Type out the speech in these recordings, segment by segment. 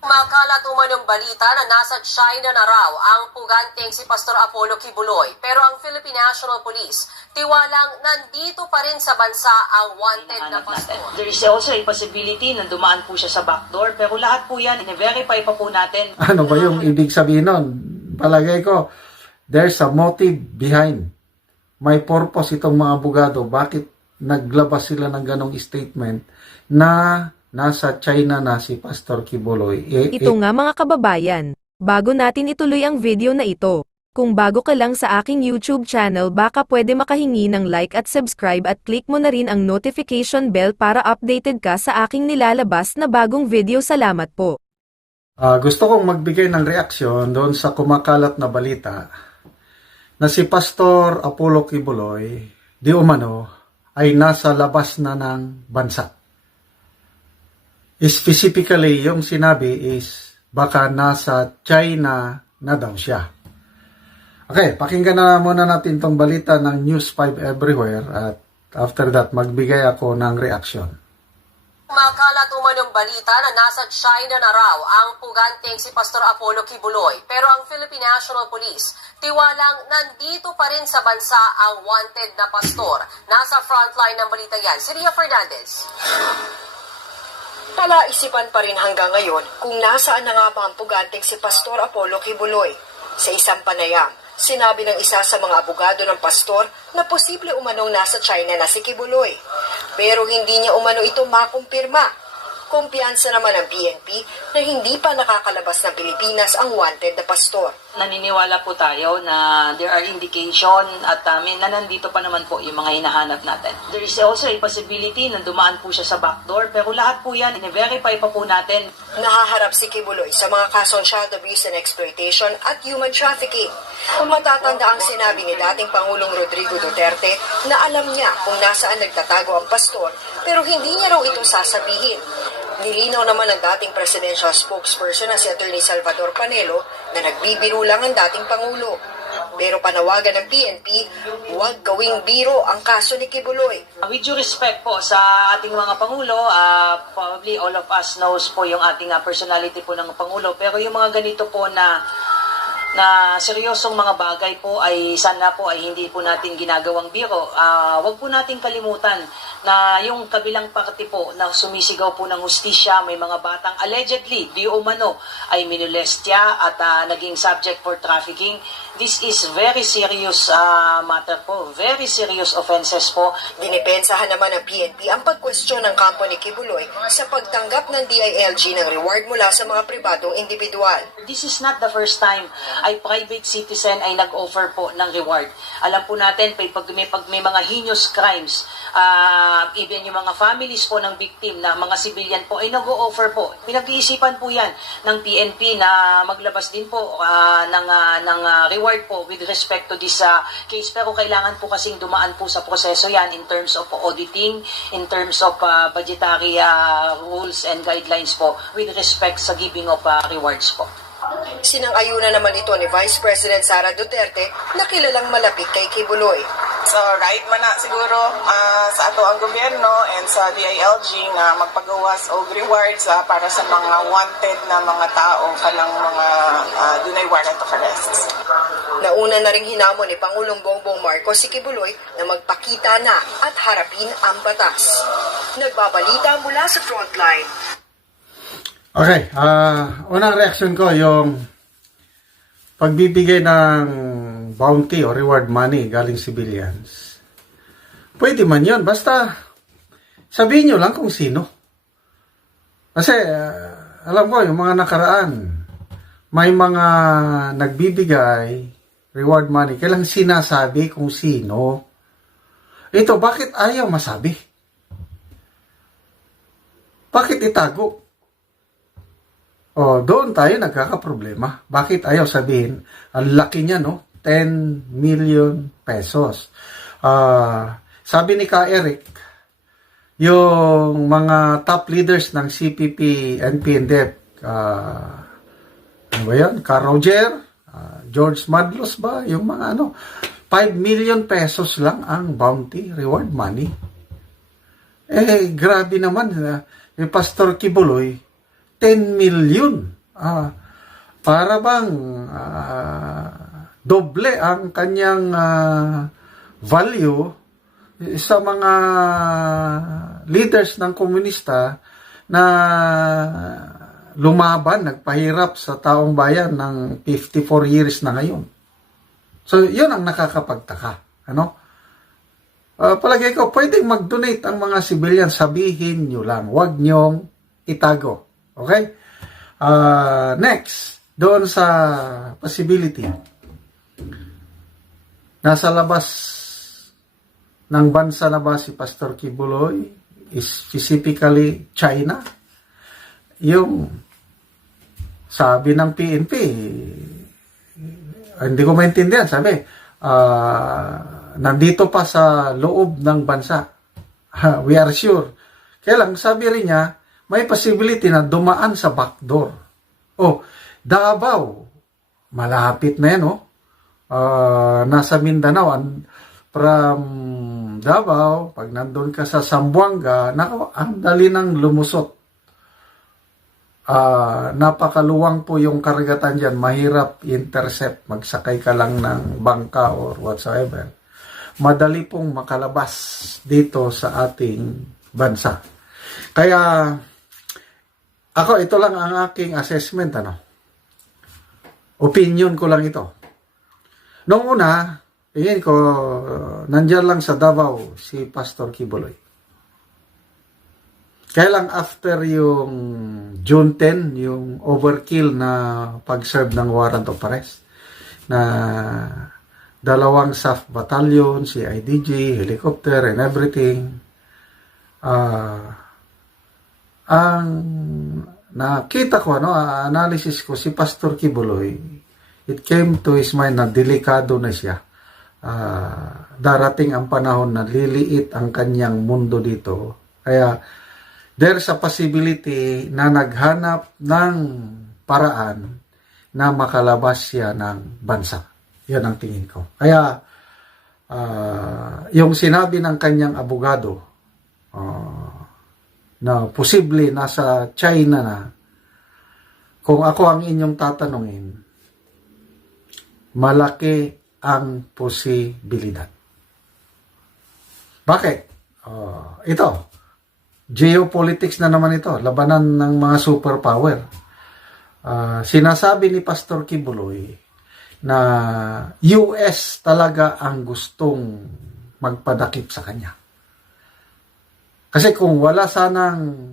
Makalat umanyong balita na nasa China na raw ang puganteng si Pastor Apollo Kibuloy. Pero ang Philippine National Police, tiwalang nandito pa rin sa bansa ang wanted na pastor. There is also a possibility na dumaan po siya sa backdoor, pero lahat po yan, i-verify pa po natin. Ano ba yung ibig sabihin nun? Palagay ko, there's a motive behind. May purpose itong mga abogado. Bakit naglabas sila ng ganong statement na nasa China na si Pastor Kibuloy? Ito nga mga kababayan, bago natin ituloy ang video na ito, kung bago ka lang sa aking YouTube channel baka pwede makahingi ng like at subscribe at click mo na rin ang notification bell para updated ka sa aking nilalabas na bagong video. Salamat po. Gusto kong magbigay ng reaksyon doon sa kumakalat na balita na si Pastor Apollo Kibuloy di umano ay nasa labas na ng bansa. Specifically, yung sinabi is baka nasa China na daw siya. Okay, pakinggan na muna natin tong balita ng News 5 Everywhere at after that, magbigay ako ng reaction. Makalat umanyong balita na nasa China na raw ang puganteng si Pastor Apollo Kibuloy. Pero ang Philippine National Police, tiwalang nandito pa rin sa bansa ang wanted na pastor. Nasa frontline ng balita yan, si Ria Fernandez. Palaisipan pa rin hanggang ngayon kung nasaan na nga ba ang puganteng si Pastor Apollo Kibuloy. Sa isang panayam, sinabi ng isa sa mga abogado ng pastor na posible umanong nasa China na si Kibuloy. Pero hindi niya umano ito makumpirma. Kumpiyansa naman ng PNP na hindi pa nakakalabas ng Pilipinas ang wanted na pastor. Naniniwala po tayo na there are indication at na nandito pa naman po yung mga hinahanap natin. There is also a possibility na dumaan po siya sa backdoor, pero lahat po yan, i-verify pa po natin. Nahaharap si Kibuloy sa mga kasong child abuse and exploitation at human trafficking. Matatanda ang sinabi ni dating Pangulong Rodrigo Duterte na alam niya kung nasaan nagtatago ang pastor, pero hindi niya raw ito sasabihin. Nilinaw naman ng dating presidential spokesperson na si Attorney Salvador Panelo na nagbibiro lang ang dating Pangulo. Pero panawagan ng PNP, huwag gawing biro ang kaso ni Kibuloy. With due respect po sa ating mga Pangulo, probably all of us knows po yung ating personality po ng Pangulo, pero yung mga ganito po na seryosong mga bagay po ay sana po ay hindi po natin ginagawang biro. Wag po natin kalimutan na yung kabilang parte po na sumisigaw po ng hustisya, may mga batang allegedly di umano ay minolestya at naging subject for trafficking. This is very serious matter po, very serious offenses po. Dinipensahan naman ng PNP ang pagkwestiyon ng kampo ni Kibuloy sa pagtanggap ng DILG ng reward mula sa mga pribadong individual. This is not the first time ay private citizen ay nag-offer po ng reward. Alam po natin, pag may mga heinous crimes, even yung mga families po ng victim na mga civilian po ay nag-o-offer po. Pinag-iisipan po yan ng PNP na maglabas din po ng reward po with respect to this case. Pero kailangan po kasing dumaan po sa proseso yan in terms of auditing, in terms of budgetary rules and guidelines po with respect sa giving of rewards po. Sinang-ayunan naman ito ni Vice President Sara Duterte na kilalang malapit kay Kibuloy. So right man na siguro sa ato ang gobyerno and sa DILG nga magpagawas og rewards para sa mga wanted na mga tao kanang mga dunay warrant of arrest. Nauna na ring hinamon ni Pangulong Bongbong Marcos si Kibuloy na magpakita na at harapin ang batas. Nagbabalita mula sa frontline. Okay, unang reaction ko yung pagbibigay ng bounty o reward money galing civilians. Pwede man yun, basta sabihin nyo lang kung sino. Kasi alam ko yung mga nakaraan, may mga nagbibigay reward money, kailang sinasabi kung sino. Ito, bakit ayaw masabi? Bakit itago? Doon tayo nagkakaproblema. Bakit ayaw sabihin? Ang laki niya, no? 10 million pesos. Sabi ni Ka Eric, yung mga top leaders ng CPP, NP, and DEP, ano ba yan? Ka Roger, George Madlos ba? Yung mga 5 million pesos lang ang bounty, reward money. Grabe naman. Yung Pastor Kibuloy, 10 million. Para bang doble ang kanyang value sa mga leaders ng komunista na lumaban, nagpahirap sa taong bayan ng 54 years na ngayon. So, yun ang nakakapagtaka. Ano? Palagay ko, pwedeng mag-donate ang mga civilian, sabihin nyo lang. Huwag nyong itago. Okay? Next, doon sa possibility. Nasa labas ng bansa na ba si Pastor Kibuloy? Specifically, China? Yung sabi ng PNP, hindi ko maintindihan, sabi, nandito pa sa loob ng bansa. We are sure. Kaya lang, sabi rin niya, may possibility na dumaan sa backdoor. Davao, malapit na yan, nasa Mindanao, from Davao, pag nandun ka sa Zamboanga, ang dali nang lumusot. Napakaluwang po yung karagatan dyan, mahirap intercept, magsakay ka lang ng bangka or whatsoever. Madali pong makalabas dito sa ating bansa. Kaya, ito lang ang aking assessment, opinion ko lang ito. Noong una, tingin ko, nandyan lang sa Davao si Pastor Kibuloy. Kaya lang after yung June 10, yung overkill na pag-serve ng warrant of arrest, na 2 SAF battalion, si IDG, helicopter and everything, ang nakita ko, analysis ko, si Pastor Kibuloy, it came to his mind na delikado na siya. Darating ang panahon na liliit ang kanyang mundo dito. Kaya, there's a possibility na naghanap ng paraan na makalabas siya ng bansa. Yan ang tingin ko. Kaya, yung sinabi ng kanyang abogado, na posible nasa China na, kung ako ang inyong tatanungin, malaki ang posibilidad. Bakit? Ito, geopolitics na naman ito, labanan ng mga superpower. Sinasabi ni Pastor Kibuloy na US talaga ang gustong magpadakip sa kanya. Kasi kung wala sanang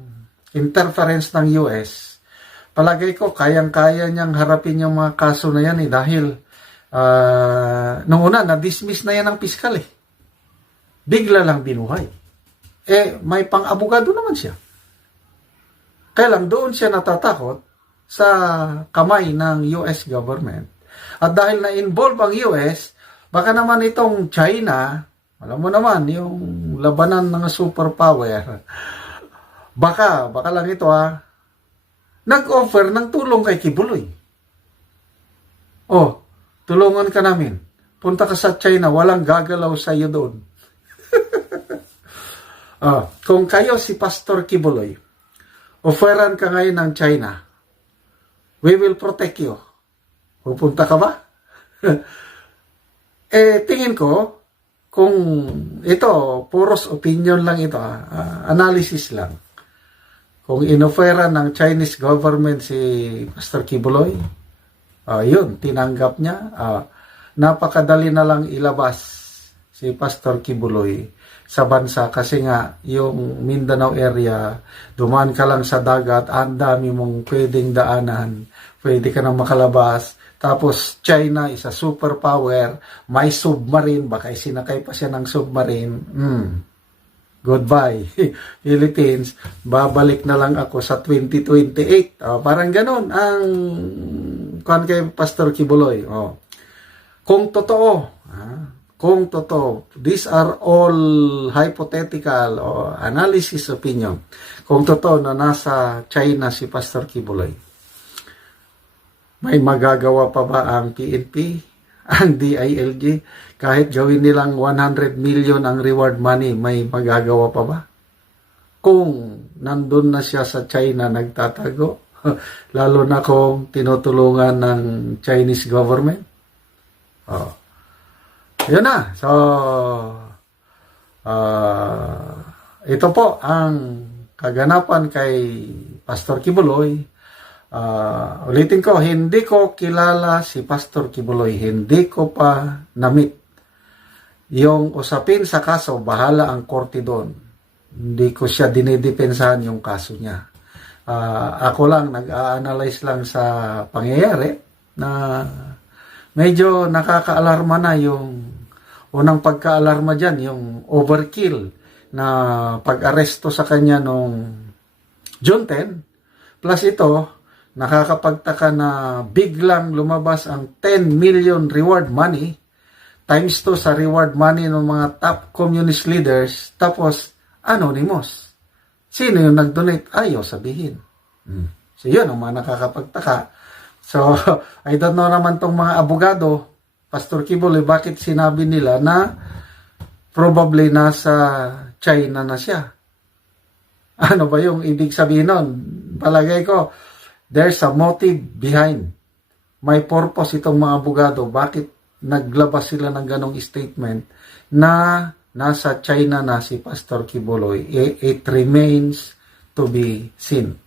interference ng US, palagay ko kayang-kaya niyang harapin yung mga kaso na yan dahil nung una, na-dismiss na yan ng piskal Bigla lang binuhay. May pang-abogado naman siya. Kaya lang doon siya natatakot sa kamay ng US government. At dahil na-involve ang US, baka naman itong China, alam mo naman, yung labanan ng superpower, baka lang ito nag-offer ng tulong kay Kibuloy. Tulungan ka namin. Punta ka sa China, walang gagalaw sa iyo doon. Kung kayo si Pastor Kibuloy, offeran ka ngayon ng China, we will protect you. Pupunta ka ba? Tingin ko, kung ito, puros opinion lang ito, analysis lang. Kung inofferan ng Chinese government si Pastor Kibuloy, yun, tinanggap niya. Napakadali na lang ilabas si Pastor Kibuloy sa bansa kasi nga yung Mindanao area, dumaan ka lang sa dagat, ang dami mong pwedeng daanan, pwede ka nang makalabas. Tapos China is a superpower, may submarine, baka isinakay pa siya ng submarine. Goodbye, Philippines, babalik na lang ako sa 2028. Parang ganon ang kay Pastor Kibuloy. Kung totoo, these are all hypothetical o analysis opinion. Kung totoo na nasa China si Pastor Kibuloy, may magagawa pa ba ang PNP, ang DILG? Kahit gawin nilang 100 million ang reward money, may magagawa pa ba? Kung nandun na siya sa China nagtatago, Lalo na kung tinutulungan ng Chinese government. Oh. Yun na. So, ito po ang kaganapan kay Pastor Kibuloy. Ulitin ko, hindi ko kilala si Pastor Kibuloy. Hindi ko pa na-meet. Yung usapin sa kaso, bahala ang korte doon. Hindi ko siya dinidepensahan yung kaso niya. Ako lang, nag-a-analyze lang sa pangyayari na medyo nakaka-alarma na yung unang pagka-alarma dyan, yung overkill na pag-aresto sa kanya nung June 10. Plus ito, nakakapagtaka na biglang lumabas ang 10 million reward money times 2 sa reward money ng mga top communist leaders, tapos anonymous. Sino yung nag-donate? Ayaw sabihin. So yun ang mga nakakapagtaka. So, I don't know naman tong mga abogado, Pastor Kibuloy, bakit sinabi nila na probably nasa China na siya? Ano ba yung ibig sabihin nun? Palagay ko, there's a motive behind. May purpose itong mga abogado. Bakit naglabas sila ng ganong statement na nasa China na si Pastor Kibuloy? It remains to be seen.